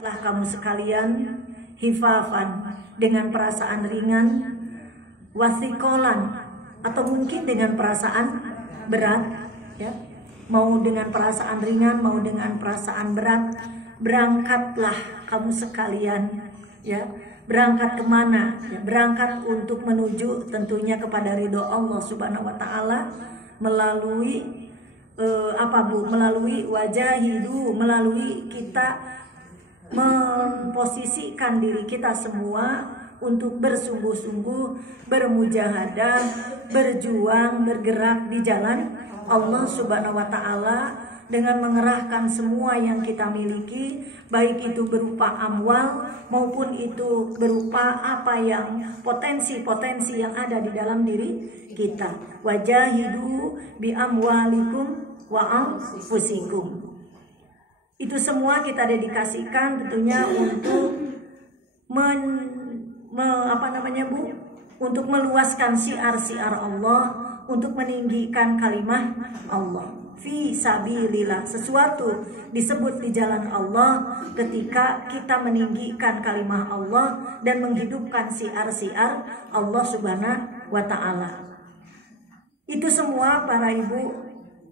Lah kamu sekalian hifafan dengan perasaan ringan, wasikolan atau mungkin dengan perasaan berat, ya. Mau dengan perasaan ringan, mau dengan perasaan berat, berangkatlah kamu sekalian, ya. Berangkat kemana? Ya, berangkat untuk menuju tentunya kepada ridho Allah Subhanahu Wa Taala melalui melalui wajahidu, melalui kita memposisikan diri kita semua untuk bersungguh-sungguh, bermujahadah, berjuang, bergerak di jalan Allah Subhanahu wa Ta'ala dengan mengerahkan semua yang kita miliki, baik itu berupa amwal maupun itu berupa apa yang potensi-potensi yang ada di dalam diri kita. Wajahidu bi amwalikum wa anfusikum. Itu semua kita dedikasikan tentunya untuk untuk meluaskan syiar-syiar Allah, untuk meninggikan kalimah Allah. Fi sabilillah, sesuatu disebut di jalan Allah ketika kita meninggikan kalimah Allah dan menghidupkan syiar-syiar Allah Subhanahu wa Ta'ala. Itu semua para ibu,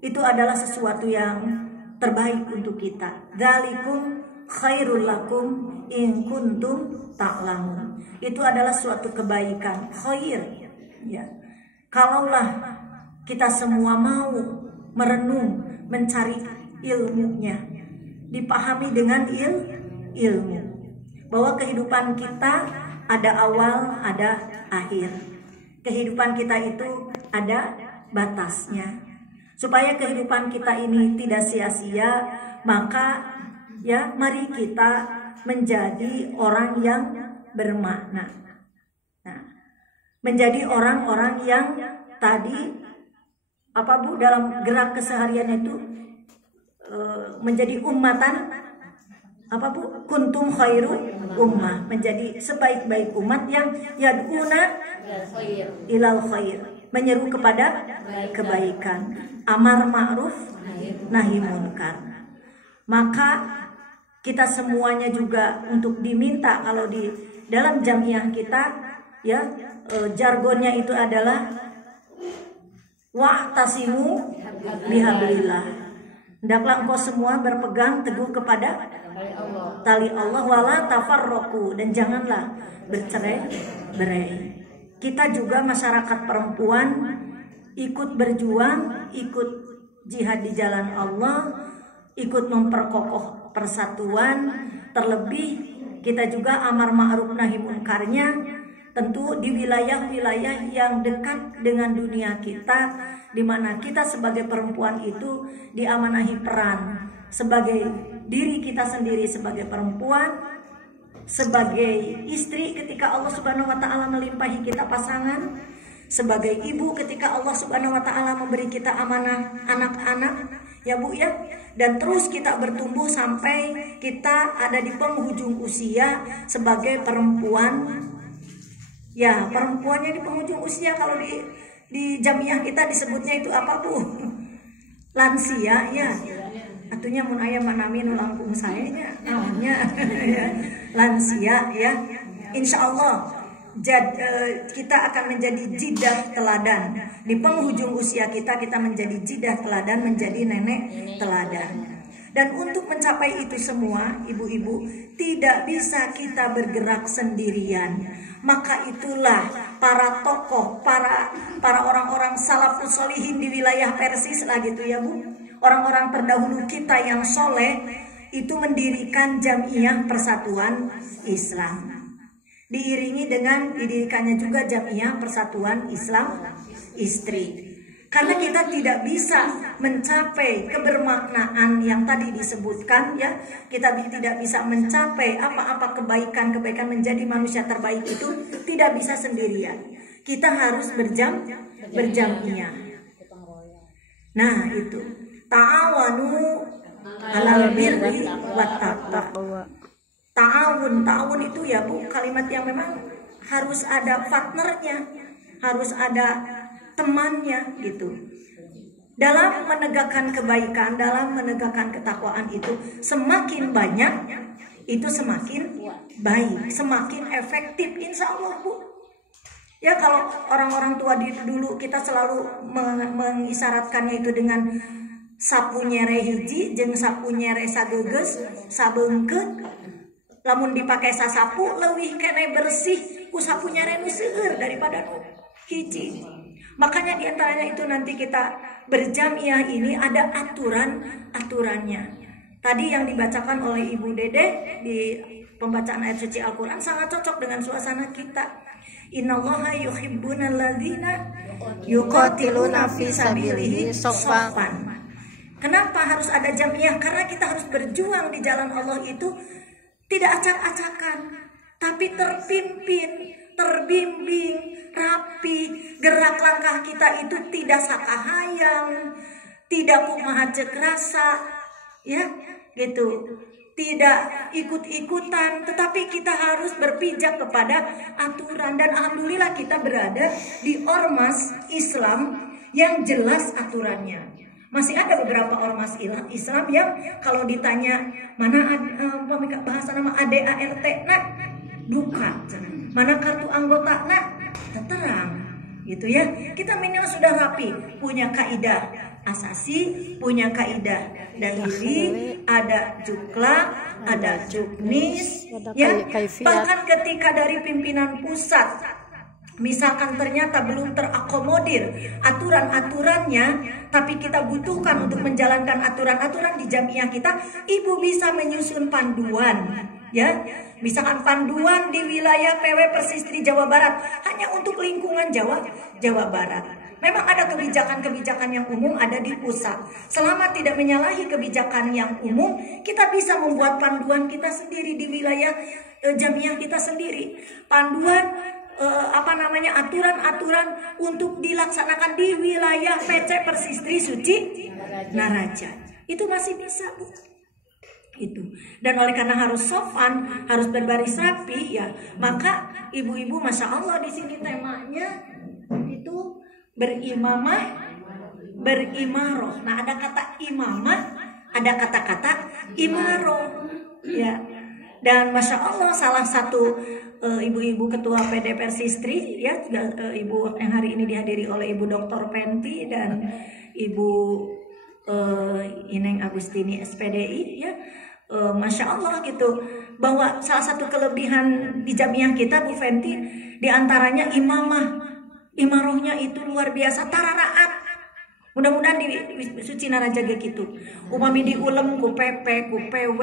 itu adalah sesuatu yang terbaik untuk kita. Dzalikum khairul lakum in kuntum ta'lamun. Itu adalah suatu kebaikan, khair, ya. Kalaulah kita semua mau merenung, mencari ilmunya, dipahami dengan ilmu, bahwa kehidupan kita ada awal, ada akhir. Kehidupan kita itu ada batasnya. Supaya kehidupan kita ini tidak sia-sia, maka ya mari kita menjadi orang yang bermakna. Nah, menjadi orang-orang yang tadi dalam gerak keseharian itu menjadi ummatan kuntum khairu ummah, menjadi sebaik-baik umat yang yad'una ilal khair, menyeru kepada kebaikan, amar ma'ruf nahi munkar. Maka kita semuanya juga untuk diminta, kalau di dalam jamiah kita ya jargonnya itu adalah wa'tasimu bihablillah. Hendaklah engkau semua berpegang teguh kepada tali Allah, wala tafarraqu, dan janganlah bercerai-berai. Kita juga masyarakat perempuan ikut berjuang, ikut jihad di jalan Allah, ikut memperkokoh persatuan. Terlebih kita juga amar ma'ruf nahi munkarnya tentu di wilayah-wilayah yang dekat dengan dunia kita, di mana kita sebagai perempuan itu diamanahi peran sebagai diri kita sendiri sebagai perempuan, sebagai istri ketika Allah Subhanahu wa Ta'ala melimpahi kita pasangan, sebagai ibu ketika Allah Subhanahu wa Ta'ala memberi kita amanah anak-anak, ya Bu ya, dan terus kita bertumbuh sampai kita ada di penghujung usia sebagai perempuan. Ya, perempuannya di penghujung usia, kalau di jamiah kita disebutnya itu apa Bu? Lansia, ya. Atunya mun aya manami nu langkung saya nya namanya lansia, ya. Insya Allah kita akan menjadi jidah teladan di penghujung usia kita menjadi jidah teladan, menjadi nenek teladan. Dan untuk mencapai itu semua, ibu-ibu, tidak bisa kita bergerak sendirian. Maka itulah para tokoh, para orang-orang salafus sholihin di wilayah Persis lah gitu ya Bu. Orang-orang terdahulu kita yang soleh itu mendirikan Jamiah Persatuan Islam. Diiringi dengan didirikannya juga Jamiah Persatuan Islam Istri. Karena kita tidak bisa mencapai kebermaknaan yang tadi disebutkan, ya, kita tidak bisa mencapai apa-apa kebaikan menjadi manusia terbaik itu tidak bisa sendirian. Kita harus berjamiah. Nah itu, ta'awanu alal birri wat taqwa. Ta'awun itu ya Bu, kalimat yang memang harus ada partnernya, harus ada temannya gitu. Dalam menegakkan kebaikan, dalam menegakkan ketakwaan itu semakin banyak itu semakin baik, semakin efektif insya Allah Bu. Ya kalau orang-orang tua dulu kita selalu mengisyaratkannya itu dengan sapu nyere hiji jeung sapu nyere sageges sabeungkeut, lamun dipakai sasapu leuwih kene bersih ku sapu nyere nu seueur daripada nu hiji. Makanya diantaranya itu nanti kita berjamiah ini ada aturannya. Tadi yang dibacakan oleh Ibu Dede di pembacaan ayat suci Al-Quran sangat cocok dengan suasana kita. Innallaha yuhibbunal ladzina yuqatiluna fi sabilihi shaffan. Kenapa harus ada jamiah? Karena kita harus berjuang di jalan Allah itu tidak acak-acakan, tapi terpimpin, terbimbing, rapi. Gerak langkah kita itu tidak sakahayang, tidak kumaha ceuk rasa, ya, gitu. Tidak ikut-ikutan, tetapi kita harus berpijak kepada aturan. Dan alhamdulillah kita berada di ormas Islam yang jelas aturannya. Masih ada beberapa ormas Islam yang kalau ditanya mana bahasa nama ADART nak duka, mana kartu anggota nak terang, gitu ya. Kita minimal sudah rapi, punya kaidah asasi, punya kaidah dalili, ada jukla, ada juknis, ya. Bahkan ketika dari pimpinan pusat misalkan ternyata belum terakomodir aturan-aturannya, tapi kita butuhkan untuk menjalankan aturan-aturan di jamiah kita, ibu bisa menyusun panduan, ya. Misalkan panduan di wilayah PW Persistri Jawa Barat hanya untuk lingkungan Jawa Barat. Memang ada kebijakan-kebijakan yang umum ada di pusat. Selama tidak menyalahi kebijakan yang umum, kita bisa membuat panduan kita sendiri di wilayah jamiah kita sendiri. Panduan aturan-aturan untuk dilaksanakan di wilayah PC Persistri Suci Naraja. Itu masih bisa, Bu. Itu. Dan oleh karena harus sopan, harus berbaris rapi, ya, maka ibu-ibu masya Allah di sini temanya itu berimamah, berimaroh. Nah, ada kata imamah, ada kata-kata imaroh, ya. Dan masya Allah salah satu ibu-ibu ketua PD Persistri, ya, ibu yang hari ini dihadiri oleh Ibu Dr. Penti dan Ibu Ineng Agustini SPDI, ya. Masya Allah gitu, bahwa salah satu kelebihan di jamiah kita Bu Fenti diantaranya imarohnya itu luar biasa, tararaat. Mudah-mudahan di Suci Naraja gitu, umami diulem ku PP, ku PW,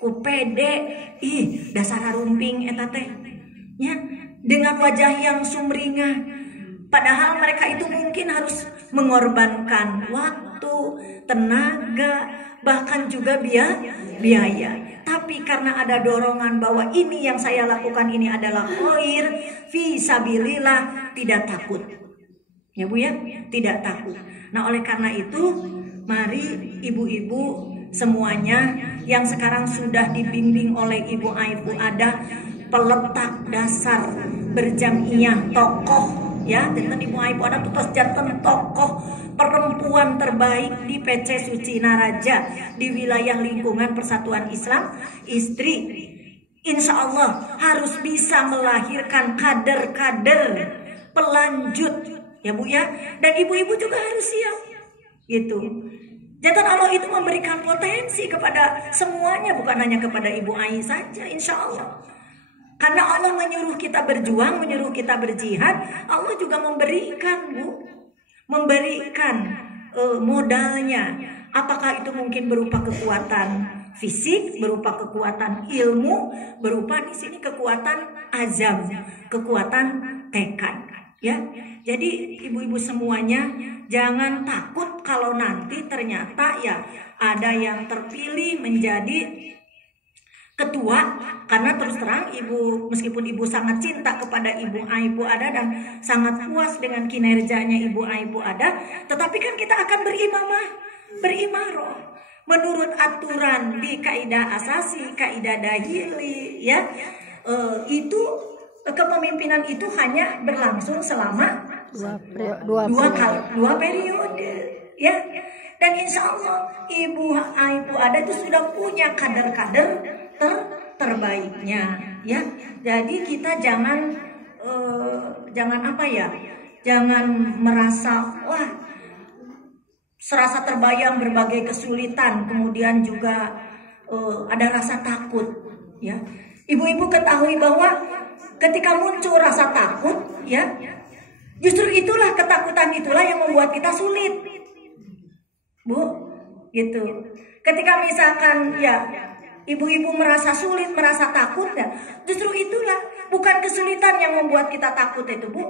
ku PD, dasar harumping eta teh, ya, dengan wajah yang sumringah. Padahal mereka itu mungkin harus mengorbankan waktu, tenaga, bahkan juga biaya. Tapi karena ada dorongan bahwa ini yang saya lakukan ini adalah khair, fi sabilillah, tidak takut. Ya Bu ya, tidak takut. Nah oleh karena itu, mari ibu-ibu semuanya yang sekarang sudah dibimbing oleh Ibu Aibu ada peletak dasar berjamiah tokoh, ya, dan Ibu Aibu ada tugas jantan tokoh perempuan terbaik di PC Suci Naraja di wilayah lingkungan Persatuan Islam Istri. Insya Allah harus bisa melahirkan kader-kader pelanjut, ya Bu ya. Dan ibu-ibu juga harus siap, gitu. Jantan Allah itu memberikan potensi kepada semuanya, bukan hanya kepada Ibu Ai saja, insya Allah. Karena Allah menyuruh kita berjuang, menyuruh kita berjihad, Allah juga memberikan, Bu, memberikan modalnya. Apakah itu mungkin berupa kekuatan fisik, berupa kekuatan ilmu, berupa di sini kekuatan azam, kekuatan tekad, ya. Jadi ibu-ibu semuanya jangan takut kalau nanti ternyata ya ada yang terpilih menjadi ketua, karena terus terang ibu, meskipun ibu sangat cinta kepada Ibu Aibu Ada dan sangat puas dengan kinerjanya Ibu Aibu Ada, tetapi kan kita akan berimaroh menurut aturan di kaidah asasi, kaidah dahili, ya. Itu kepemimpinan itu hanya berlangsung selama dua periode, ya. Dan insya Allah Ibu Aibu Ada itu sudah punya kader-kader terbaiknya, ya. Jadi kita jangan apa ya, jangan merasa wah serasa terbayang berbagai kesulitan, kemudian juga ada rasa takut, ya. Ibu-ibu ketahui bahwa ketika muncul rasa takut, ya, justru itulah ketakutan itulah yang membuat kita sulit, Bu, gitu. Ketika misalkan ya ibu-ibu merasa sulit, merasa takut, ya, justru itulah bukan kesulitan yang membuat kita takut itu, Bu.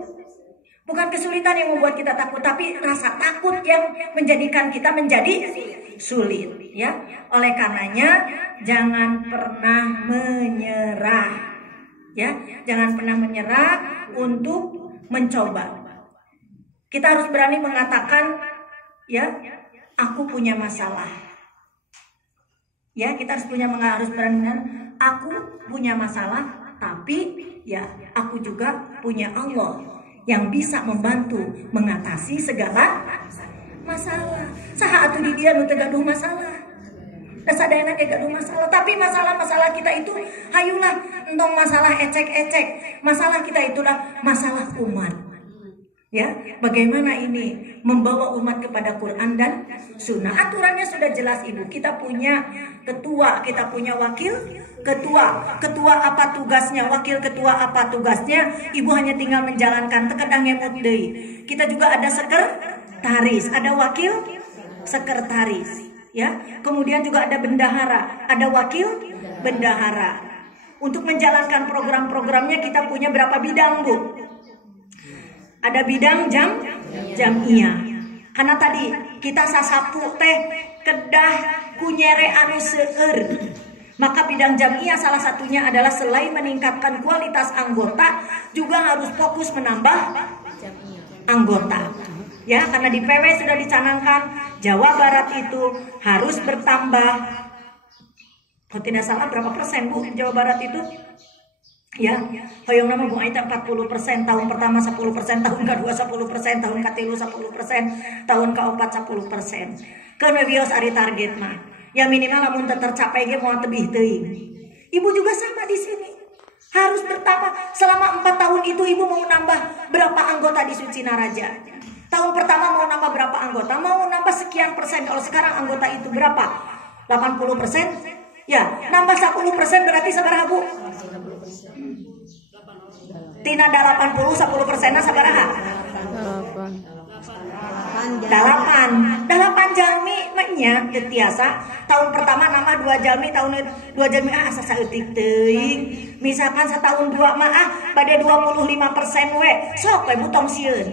Bukan kesulitan yang membuat kita takut, tapi rasa takut yang menjadikan kita menjadi sulit, ya. Oleh karenanya jangan pernah menyerah, ya. Jangan pernah menyerah untuk mencoba. Kita harus berani mengatakan, ya, aku punya masalah. Ya, kita harus berani mengatakan, aku punya masalah, tapi ya aku juga punya Allah yang bisa membantu mengatasi segala masalah. Saha atuh di dia nu teu gaduh masalah. Da sadayana ge gaduh masalah, tapi masalah-masalah kita itu hayulah entong masalah ecek-ecek. Masalah kita itulah masalah umat. Ya, bagaimana ini membawa umat kepada Quran dan Sunnah. Aturannya sudah jelas, Ibu. Kita punya ketua, kita punya wakil ketua. Ketua apa tugasnya, wakil ketua apa tugasnya, Ibu hanya tinggal menjalankan, tekedang ngemut deui. Kita juga ada sekretaris, ada wakil sekretaris, ya. Kemudian juga ada bendahara, ada wakil bendahara. Untuk menjalankan program-programnya kita punya berapa bidang, Bu? Ada bidang jam'iyah. Karena tadi kita sasapu teh kedah kunyere anu seueur. Maka bidang jam'iyah salah satunya adalah selain meningkatkan kualitas anggota, juga harus fokus menambah anggota. Ya, karena di PW sudah dicanangkan Jawa Barat itu harus bertambah. Kalau tidak salah berapa persen, Bu, Jawa Barat itu? Ya, hoyong nama Bu Aita 40%, tahun pertama 10%, tahun kedua 10%, tahun ketilu 10%, tahun keempat 10%. Keun wios ari target mah. Ya minimal lamun tercapai ge moal tebih teuing. Ibu juga sama di sini. Harus bertambah. Selama 4 tahun itu Ibu mau nambah berapa anggota di Suci Naraja? Tahun pertama mau nambah berapa anggota? Mau nambah sekian persen. Kalau sekarang anggota itu berapa? 80%? Ya, nambah 10% berarti sabaraha, Bu? Tina 80 10%-na sabaraha? 8 jalmi nya tiasa. Tahun pertama nama 2 jalmi, tahun 2 jalmi asa saeutik teuing. Misalkan setahun 2 mah bade 25% we. Sok we butong sieun.